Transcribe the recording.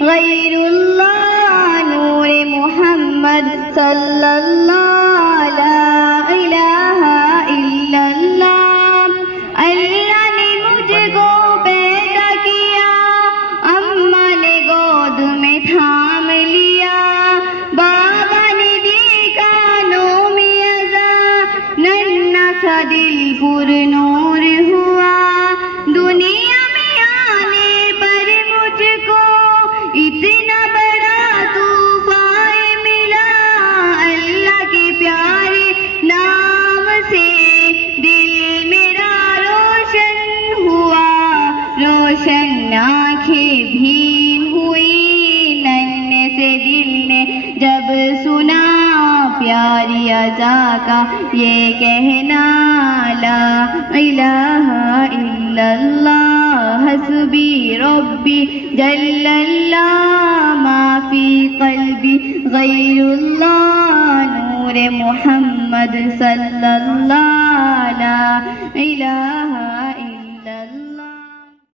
غیر اللہ نور محمد صلی اللہ لا الہ الا اللہ اللہ نے مجھ کو پیدا کیا اماں نے گود میں تھام لیا بابا نے دی کانوں میں اذان ننھا سا دل پر نور ہوا دنیا میں آنے پر مجھ کو اتنا بڑا طوفان ملا اللہ کے پیارے نام سے دل میرا روشن ہوا روشن آنکھیں بھی ہوئی ننھے سے دل نے جب سنا پیاری اذا کا یہ کہنا لا الہ الا اللہ حسبی ربی جل اللہ ما فی قلبی غیر اللہ نور محمد صلی اللہ لا الہ